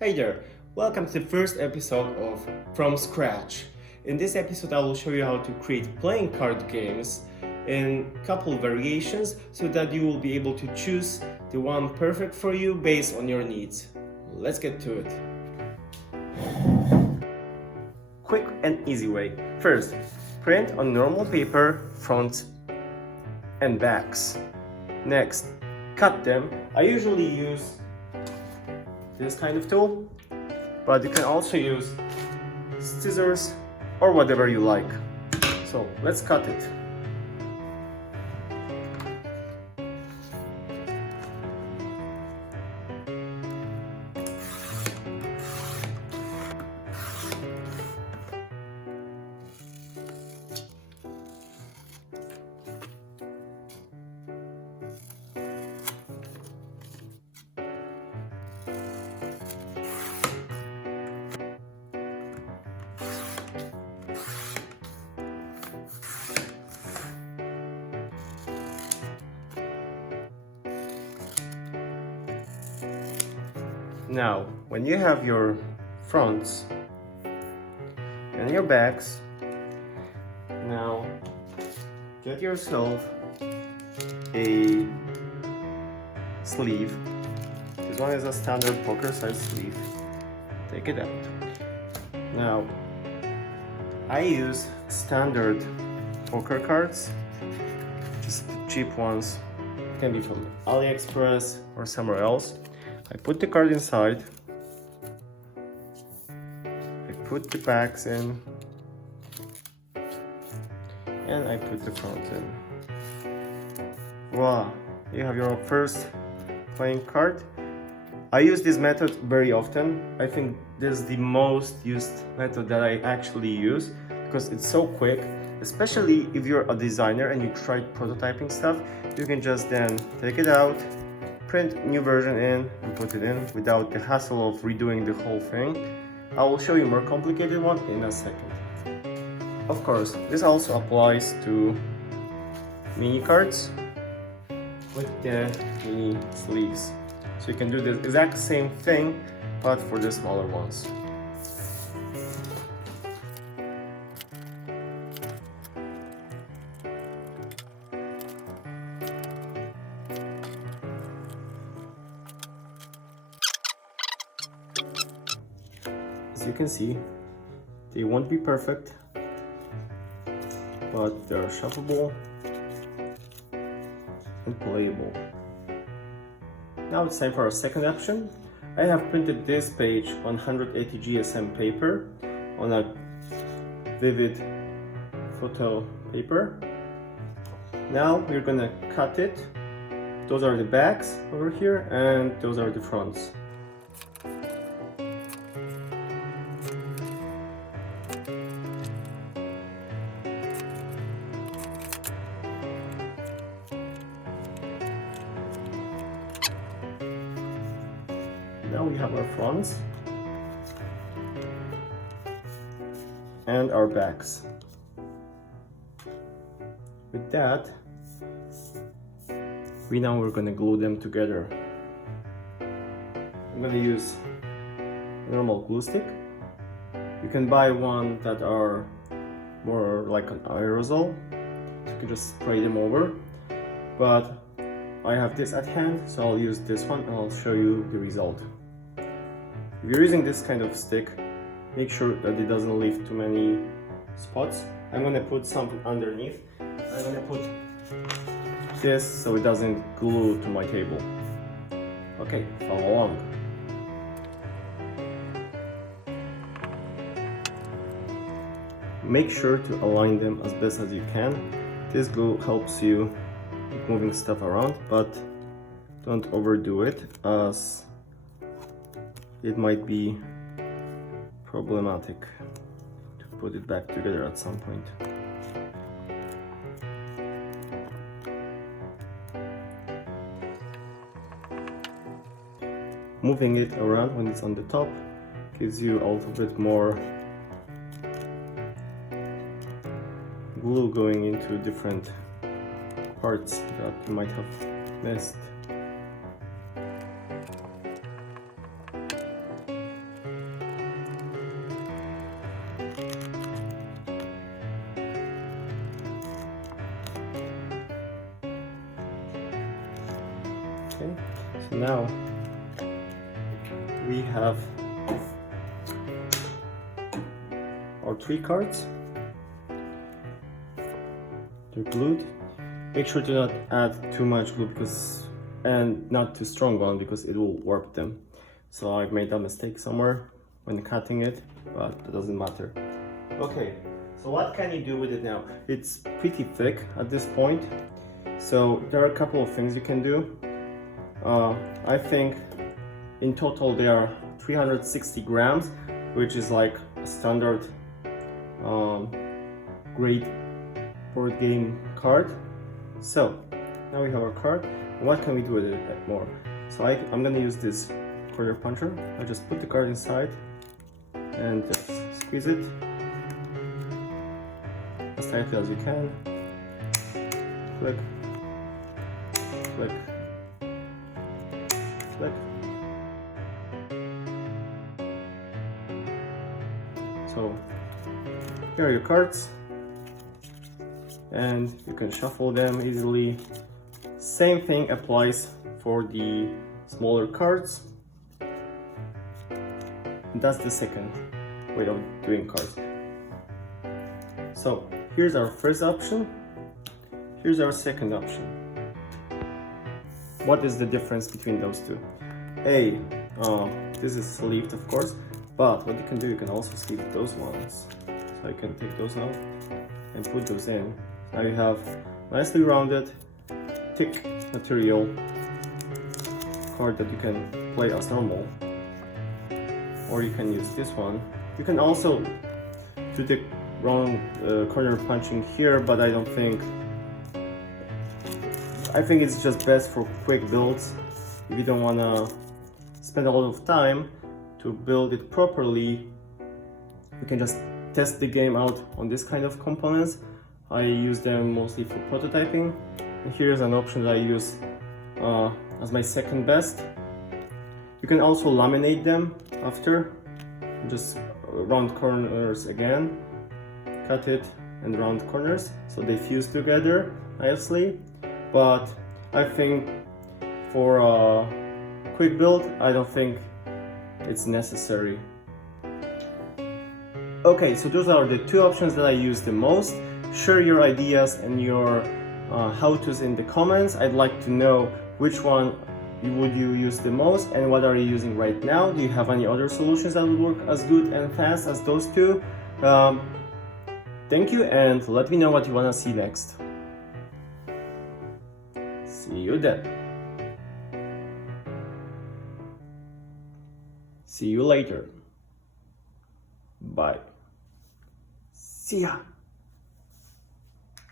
Hey there, welcome to the first episode of From Scratch. In this episode, I will show you how to create playing card games in a couple variations so that you will be able to choose the one perfect for you based on your needs. Let's get to it. Quick and easy way. First, print on normal paper fronts and backs. Next, cut them. I usually use this kind of tool, but you can also use scissors or whatever you like. So let's cut it. Now, when you have your fronts and your backs, now get yourself a sleeve. This one is a standard poker size sleeve. Take it out. Now, I use standard poker cards, just cheap ones. It can be from AliExpress or somewhere else. I put the card inside, I put the backs in, and I put the front in. Voila! You have your first playing card. I use this method very often. I think this is the most used method that I actually use because it's so quick, especially if you're a designer and you try prototyping stuff. You can just then take it out, print new version in and put it in without the hassle of redoing the whole thing. I will show you a more complicated one in a second. Of course, this also applies to mini cards with the mini sleeves. So you can do the exact same thing, but for the smaller ones. As you can see, they won't be perfect, but they're shuffleable and playable. Now it's time for our second option. I have printed this page on 180 GSM paper on a vivid photo paper. Now we're gonna cut it. Those are the backs over here and those are the fronts. Now we have our fronts and our backs. With that, we're gonna glue them together. I'm gonna use a normal glue stick. You can buy one that are more like an aerosol, so you can just spray them over. But I have this at hand, so I'll use this one and I'll show you the result. If you're using this kind of stick, make sure that it doesn't leave too many spots. I'm gonna put something underneath. I'm gonna put this so it doesn't glue to my table. Okay, follow along. Make sure to align them as best as you can. This glue helps you with moving stuff around, but don't overdo it as it might be problematic to put it back together at some point. Moving it around when it's on the top gives you a little bit more glue going into different parts that you might have missed. Now we have our 3 cards. They're glued. Make sure to not add too much glue and not too strong one because it will warp them. So I've made a mistake somewhere when cutting it, but it doesn't matter. Okay, so what can you do with it now? It's pretty thick at this point, so there are a couple of things you can do. I think in total they are 360 grams, which is like a standard great board game card. So now we have our card. What can we do with it more? So I'm gonna use this quarter puncher. I just put the card inside and just squeeze it as tightly as you can. Click, click, click. So here are your cards, and you can shuffle them easily. Same thing applies for the smaller cards. That's the second way of doing cards. So here's our first option. Here's our second option. What is the difference between those two? This is sleeved, of course, but what you can do, you can also sleeve those ones. So I can take those out and put those in. Now you have nicely rounded, thick material card that you can play as normal. Or you can use this one. You can also do the wrong corner punching here, but I think it's just best for quick builds. If you don't want to spend a lot of time to build it properly, you can just test the game out on this kind of components. I use them mostly for prototyping. And here's an option that I use as my second best. You can also laminate them after, just round corners again, cut it and round corners so they fuse together nicely. But I think for a quick build, I don't think it's necessary. Okay, so those are the 2 options that I use the most. Share your ideas and your how-tos in the comments. I'd like to know which one would you use the most and what are you using right now. Do you have any other solutions that would work as good and fast as those 2? Thank you, and let me know what you want to see next. See you then. See you later. Bye. See ya.